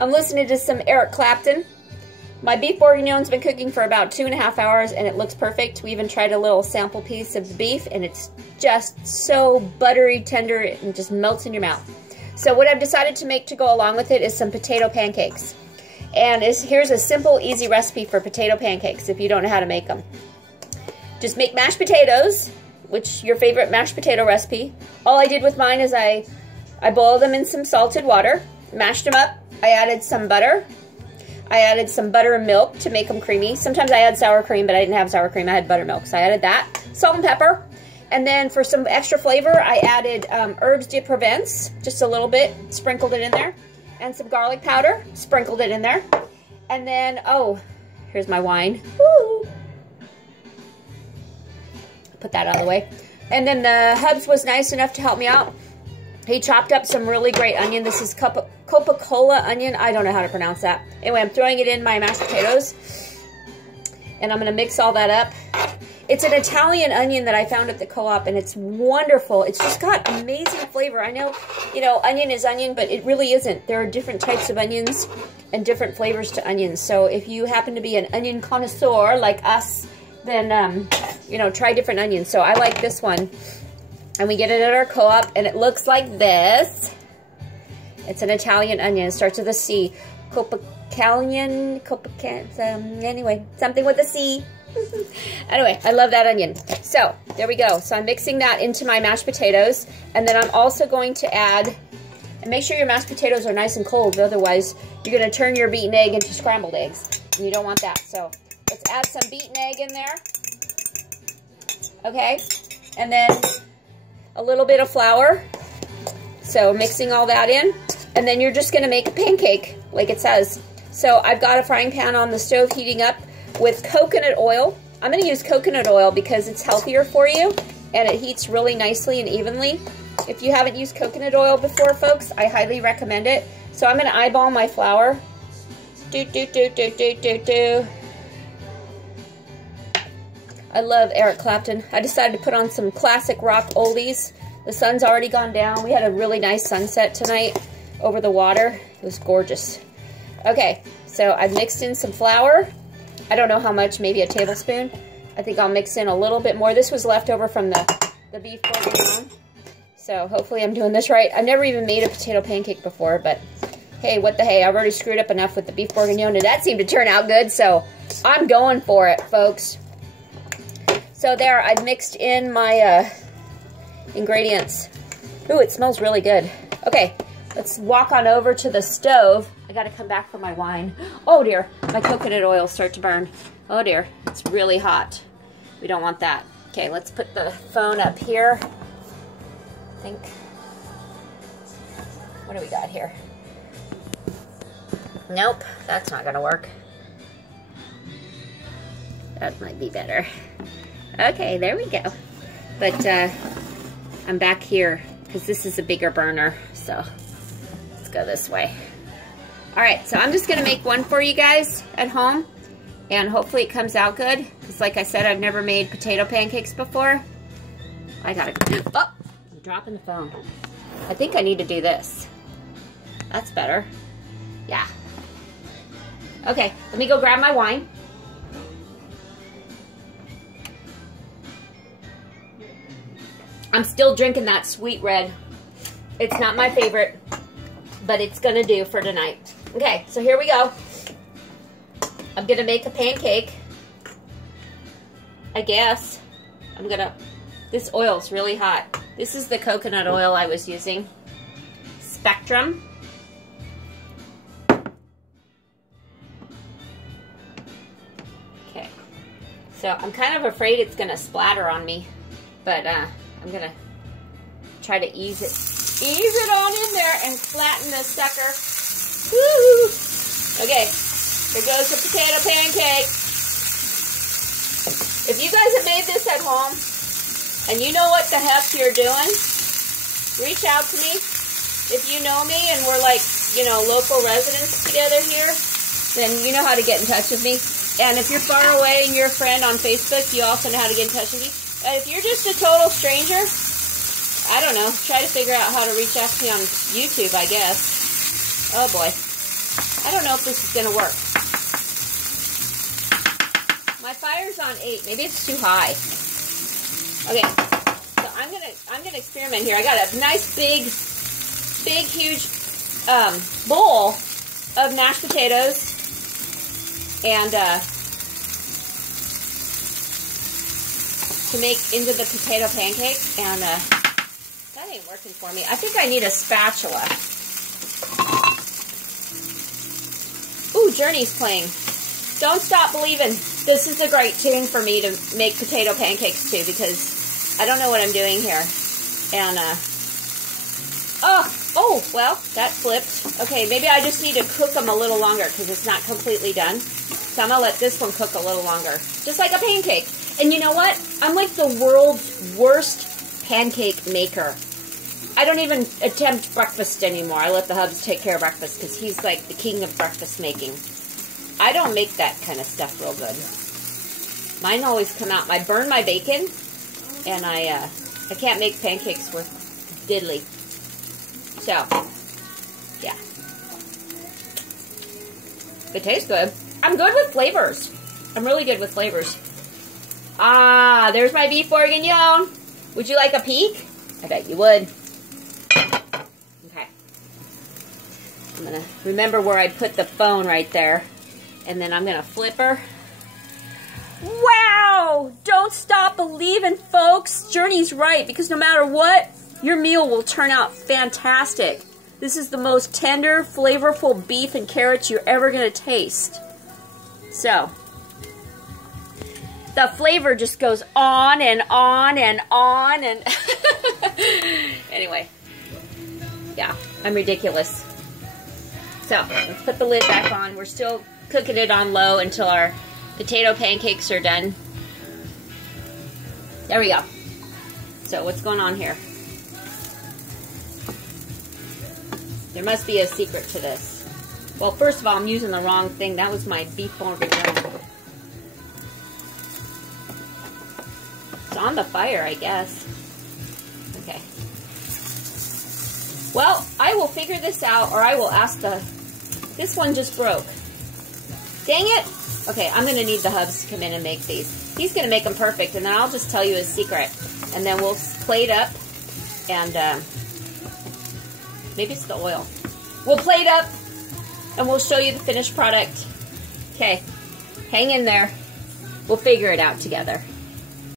I'm listening to some Eric Clapton. My beef bourguignon's been cooking for about 2.5 hours and it looks perfect. We even tried a little sample piece of the beef and it's just so buttery, tender, and just melts in your mouth. So what I've decided to make to go along with it is some potato pancakes. And here's a simple, easy recipe for potato pancakes if you don't know how to make them. Just make mashed potatoes, which your favorite mashed potato recipe. All I did with mine is I boiled them in some salted water, mashed them up. I added some butter. I added some butter and milk to make them creamy. Sometimes I add sour cream, but I didn't have sour cream. I had buttermilk, so I added that. Salt and pepper. And then for some extra flavor, I added herbes de Provence, just a little bit, sprinkled it in there. And some garlic powder, sprinkled it in there. And then, oh, here's my wine. Woo! Put that out of the way. And then the Hubs was nice enough to help me out. He chopped up some really great onion. This is Coca-Cola onion. I don't know how to pronounce that. Anyway, I'm throwing it in my mashed potatoes. And I'm going to mix all that up. It's an Italian onion that I found at the co-op, and it's wonderful. It's just got amazing flavor. I know, you know, onion is onion, but it really isn't. There are different types of onions and different flavors to onions. So if you happen to be an onion connoisseur like us, then, you know, try different onions. So I like this one. And we get it at our co-op, and it looks like this. It's an Italian onion. It starts with a C. Anyway, something with a C. Anyway, I love that onion. So, there we go. So I'm mixing that into my mashed potatoes. And then I'm also going to add, and make sure your mashed potatoes are nice and cold. Otherwise, you're going to turn your beaten egg into scrambled eggs. And you don't want that. So, let's add some beaten egg in there. Okay. And then a little bit of flour. So mixing all that in. And then you're just going to make a pancake like it says. So I've got a frying pan on the stove heating up with coconut oil. I'm going to use coconut oil because it's healthier for you and it heats really nicely and evenly. If you haven't used coconut oil before, folks, I highly recommend it. So I'm going to eyeball my flour. I love Eric Clapton. I decided to put on some classic rock oldies. The sun's already gone down. We had a really nice sunset tonight over the water. It was gorgeous. Okay, so I've mixed in some flour. I don't know how much, maybe a tablespoon. I think I'll mix in a little bit more. This was left over from the beef bourguignon. So hopefully I'm doing this right. I've never even made a potato pancake before, but hey, what the hey. I've already screwed up enough with the beef bourguignon, and that seemed to turn out good, so I'm going for it, folks. So there, I've mixed in my ingredients. Ooh, it smells really good. Okay, let's walk on over to the stove. I gotta come back for my wine. Oh dear, my coconut oil start to burn. Oh dear, it's really hot. We don't want that. Okay, let's put the phone up here. I think, what do we got here? Nope, that's not gonna work. That might be better. Okay, there we go. But I'm back here because this is a bigger burner. So let's go this way. All right, so I'm just gonna make one for you guys at home and hopefully it comes out good. Because like I said, I've never made potato pancakes before. I gotta, oh, I'm dropping the phone. I think I need to do this. That's better. Yeah. Okay, let me go grab my wine. I'm still drinking that sweet red. It's not my favorite, but it's gonna do for tonight. Okay, so here we go. I'm gonna make a pancake. I guess. This oil's really hot. This is the coconut oil I was using. Spectrum. Okay. So I'm kind of afraid it's gonna splatter on me, but I'm gonna try to ease it on in there and flatten this sucker. Woo! Okay, here goes the potato pancake. If you guys have made this at home and you know what the heck you're doing, reach out to me. If you know me and we're like, you know, local residents together here, then you know how to get in touch with me. And if you're far away and you're a friend on Facebook, you also know how to get in touch with me. If you're just a total stranger, I don't know, try to figure out how to reach out to me on YouTube, I guess. Oh boy. I don't know if this is gonna work. My fire's on 8. Maybe it's too high. Okay, so I'm gonna experiment here. I got a nice big huge bowl of mashed potatoes and to make into the potato pancake, and that ain't working for me. I think I need a spatula. Ooh, Journey's playing. Don't Stop Believin'. This is a great tune for me to make potato pancakes to, because I don't know what I'm doing here. And, oh, well, that flipped. Okay, maybe I just need to cook them a little longer because it's not completely done. So I'm going to let this one cook a little longer. Just like a pancake. And you know what? I'm like the world's worst pancake maker. I don't even attempt breakfast anymore. I let the hubs take care of breakfast because he's like the king of breakfast making. I don't make that kind of stuff real good. Mine always come out. I burn my bacon, and I can't make pancakes worth diddly. So, yeah. It tastes good. I'm good with flavors. I'm really good with flavors. Ah, there's my beef bourguignon. Would you like a peek? I bet you would. Okay. I'm going to remember where I put the phone right there. And then I'm going to flip her. Wow! Don't stop believing, folks. Journey's right, because no matter what, your meal will turn out fantastic. This is the most tender, flavorful beef and carrots you're ever going to taste. So, the flavor just goes on and on and on and... Anyway. Yeah, I'm ridiculous. So, let's put the lid back on. We're still cooking it on low until our potato pancakes are done. There we go. So, what's going on here? There must be a secret to this. Well, first of all, I'm using the wrong thing. That was my beef bourguignon. It's on the fire, I guess. Okay. Well, I will figure this out, or I will ask the... This one just broke. Dang it! Okay, I'm going to need the hubs to come in and make these. He's going to make them perfect, and then I'll just tell you his secret. And then we'll plate up, and maybe it's the oil. We'll plate up, and we'll show you the finished product. Okay, hang in there. We'll figure it out together.